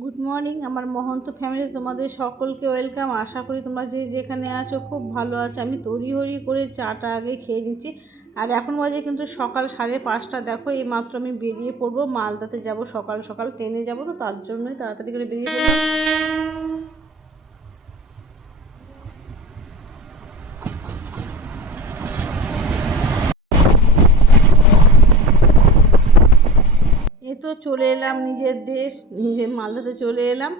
Good morning আমার Mahanta family, তোমাদের সকলকে ওয়েলকাম। আশা করি তোমরা যে যেখানে আছো খুব ভালো আছো। আমি তড়িঘড়ি করে চাটা আগে খেয়ে নিচ্ছি। আর এখন বাজে কিন্তু সকাল 5:30। দেখো এই মাত্র আমি বেরিয়ে পড়বো, মালদাতে যাব। সকাল সকাল ট্রেনে যাব, তো তার জন্যই তাড়াতাড়ি করে বেরিয়ে পড়লাম। এই তো চলে এলাম নিজের দেশ, নিজের মালদাতে চলে এলাম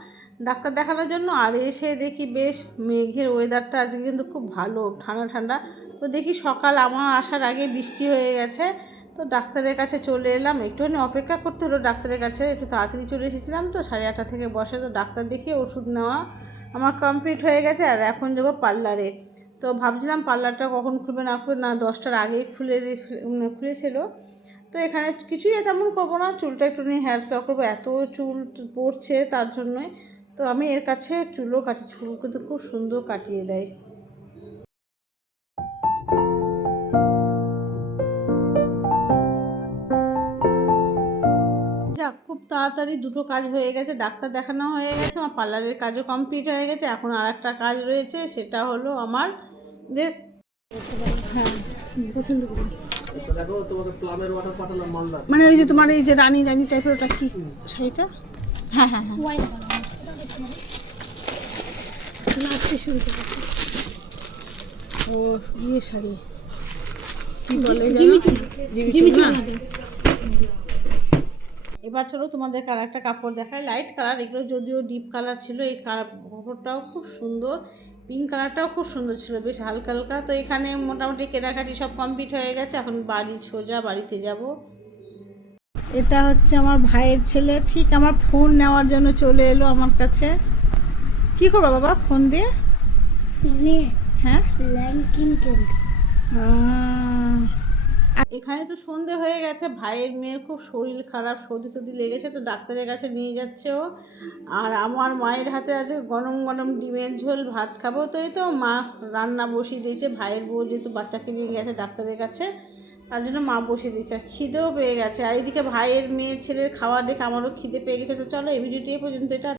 ডাক্তার দেখানোর জন্য। আর এসে দেখি বেশ মেঘের ওয়েদারটা আজকে কিন্তু খুব ভালো, ঠান্ডা ঠান্ডা। তো দেখি সকাল আমার আসার আগে বৃষ্টি হয়ে গেছে। তো ডাক্তারের কাছে চলে এলাম, একটুখানি অপেক্ষা করতে হলো ডাক্তারের কাছে। একটু তাড়াতাড়ি চলে এসেছিলাম, তো 8:30 থেকে বসে। তো ডাক্তার দেখিয়ে ওষুধ নেওয়া আমার কমপ্লিট হয়ে গেছে। আর এখন যাবো পার্লারে। তো ভাবছিলাম পার্লারটা কখন খুলবে না খুলবে, না 10টার আগেই খুলেছিল। তো এখানে কিছুই তেমন করবো না, চুলটা একটু নিয়ে হেয়ার স্পা করবো, এত চুল পড়ছে তার জন্যই। তো আমি এর কাছে চুলও কাটি, চুল কিন্তু খুব সুন্দর কাটিয়ে দেয়। যাক, খুব তাড়াতাড়ি দুটো কাজ হয়ে গেছে, ডাক্তার দেখানো হয়ে গেছে, আমার পার্লারের কাজও কমপ্লিট হয়ে গেছে। এখন আর একটা কাজ রয়েছে, সেটা হলো আমার যে হ্যাঁ পছন্দ করি মানে ওই যে তোমার এই যে রানী রানী টাইপের, ওটা কি শাড়িটা? হ্যাঁ হ্যাঁ হ্যাঁ, নাচতে শুরু করেছে। ও ইয়ে শাড়ি কি বলে, এবার চলো তোমাদেরকে আর একটা কাপড় দেখায়, লাইট কালার। এগুলো যদিও ডিপ কালার ছিল, এই কাপড়টাও খুব সুন্দর, পিঙ্ক কালারটাও খুব সুন্দর ছিল, বেশ হালকা হালকা। তো এখানে মোটামুটি কেনাকাটি সব কমপ্লিট হয়ে গেছে, এখন সোজা বাড়িতে যাব। এটা হচ্ছে আমার ভাইয়ের ছেলে, ঠিক আমার ফোন নেওয়ার জন্য চলে এলো আমার কাছে। কি করবো বাবা ফোন দিয়ে? হ্যাঁ, আর এখানে তো সন্ধে হয়ে গেছে, ভাইয়ের মেয়ের খুব শরীর খারাপ, সর্দি টর্দি লেগেছে, তো ডাক্তারের কাছে নিয়ে যাচ্ছে ও। আর আমার মায়ের হাতে আছে গরম গরম ডিমের ঝোল, ভাত খাবো। তো এই তো মা রান্না বসিয়ে দিয়েছে, ভাইয়ের বউ যেহেতু বাচ্চাকে নিয়ে গেছে ডাক্তারের কাছে, তার জন্য মা বসিয়ে দিয়েছে। আর খিদেও পেয়ে গেছে, আর এইদিকে ভাইয়ের মেয়ে ছেলের খাওয়া দেখে আমারও খিদে পেয়ে গেছে। তো চলো এই ভিডিওটি এ পর্যন্ত। এটা